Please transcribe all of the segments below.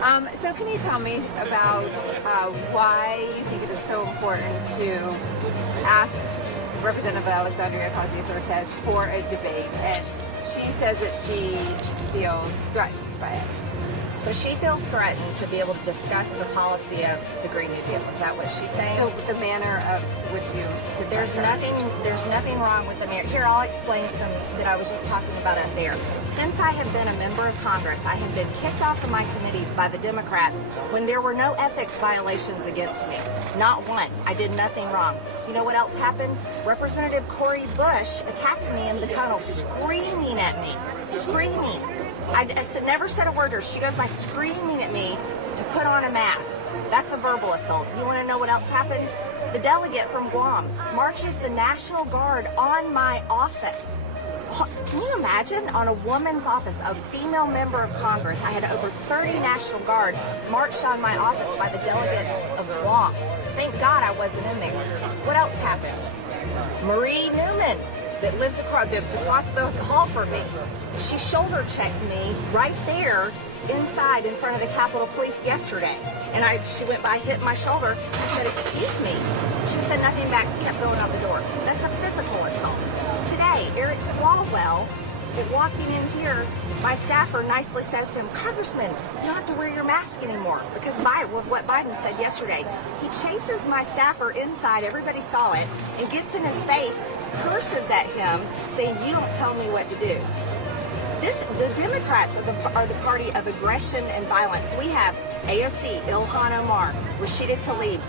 So can you tell me about why you think it is so important to ask Representative Alexandria Ocasio-Cortez for a debate? And she says that she feels threatened by it. So she feels threatened to be able to discuss the policy of the Green New Deal. Is that what she's saying? The manner of which you... There's nothing wrong with the manner. Here, I'll explain some that I was just talking about out there. Since I have been a member of Congress, I have been kicked off of my committees by the Democrats when there were no ethics violations against me. Not one. I did nothing wrong. You know what else happened? Representative Cori Bush attacked me in the tunnel, screaming at me. Screaming. I never said a word to her. She goes by screaming at me to put on a mask. That's a verbal assault. You want to know what else happened? The delegate from Guam marches the National Guard on my office. Can you imagine? On a woman's office, a female member of Congress, I had over 30 National Guard marched on my office by the delegate of Guam. Thank God I wasn't in there. What else happened? Marie Newman, that lives across the hall from me. She shoulder checked me right there inside in front of the Capitol Police yesterday. And she went by, hit my shoulder. I said, "Excuse me." She said nothing back, kept going out the door. That's a physical assault. Today, Eric Swalwell, walking in here, my staffer nicely says to him, "Congressman, you don't have to wear your mask anymore," because with what Biden said yesterday. He chases my staffer inside, everybody saw it, and gets in his face, curses at him, saying, "You don't tell me what to do." The Democrats are the party of aggression and violence. We have AOC, Ilhan Omar, Rashida Tlaib,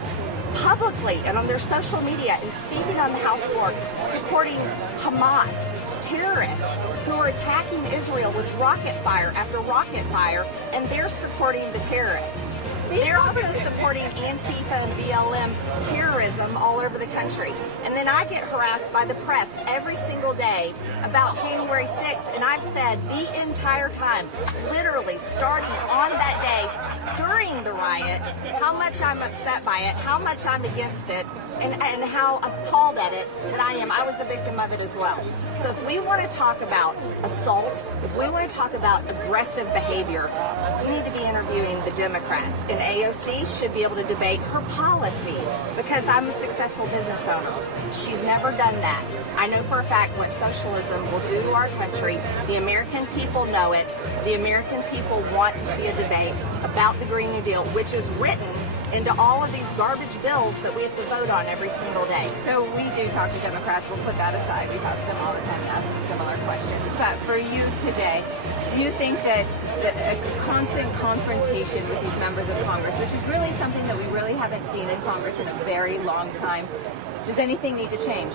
publicly and on their social media and speaking on the House floor, supporting Hamas, terrorists who are attacking Israel with rocket fire after rocket fire, and they're supporting the terrorists. They're also supporting Antifa and BLM terrorism all over the country. And then I get harassed by the press every single day about January 6th, and I've said the entire time, literally starting on that day during the riot, how much I'm upset by it, how much I'm against it, and how appalled at it that I am. I was a victim of it as well. So if we want to talk about assault, if we want to talk about aggressive behavior, we need to be interviewing the Democrats. And AOC should be able to debate her policy because I'm a successful business owner. She's never done that. I know for a fact what socialism will do to our country. The American people know it. The American people want to see a debate about the Green New Deal, which is written into all of these garbage bills that we have to vote on every single day. So we do talk to Democrats. We'll put that aside. We talk to them all the time and ask them similar questions. But for you today, do you think that a constant confrontation with these members of Congress, which is really something that we really haven't seen in Congress in a very long time, does anything need to change?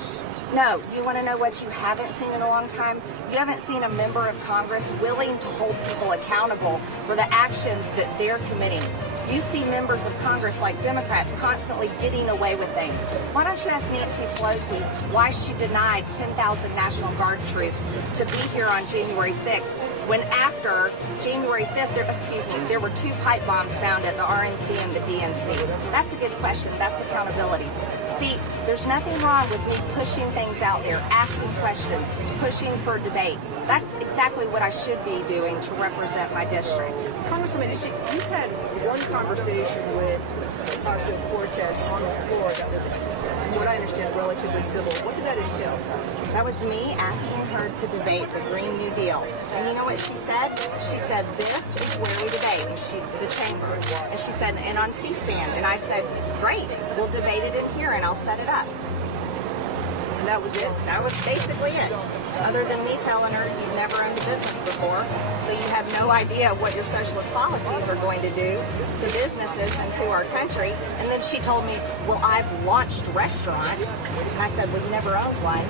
No. You want to know what you haven't seen in a long time? You haven't seen a member of Congress willing to hold people accountable for the actions that they're committing. You see members of Congress like Democrats constantly getting away with things. Why don't you ask Nancy Pelosi why she denied 10,000 National Guard troops to be here on January 6th when after January 5th, there were 2 pipe bombs found at the RNC and the DNC? That's a good question. That's accountability. See, there's nothing wrong with me pushing things out there, asking questions, pushing for debate. That's exactly what I should be doing to represent my district. Congresswoman, you've had one conversation with Ocasio-Cortez on the floor that was, from what I understand, relatively civil. What did that entail? That was me asking her to debate the Green New Deal. And you know what she said? She said, "This is where we debate," and the chamber. And she said, "and on C-SPAN." And I said, "Great, we'll debate it in here and I'll set it up." And that was it? That was basically it. Other than me telling her you've never owned a business before, so you have no idea what your socialist policies are going to do to businesses and to our country. And then she told me, "Well, I've launched restaurants." And I said, "Well, you never owned one."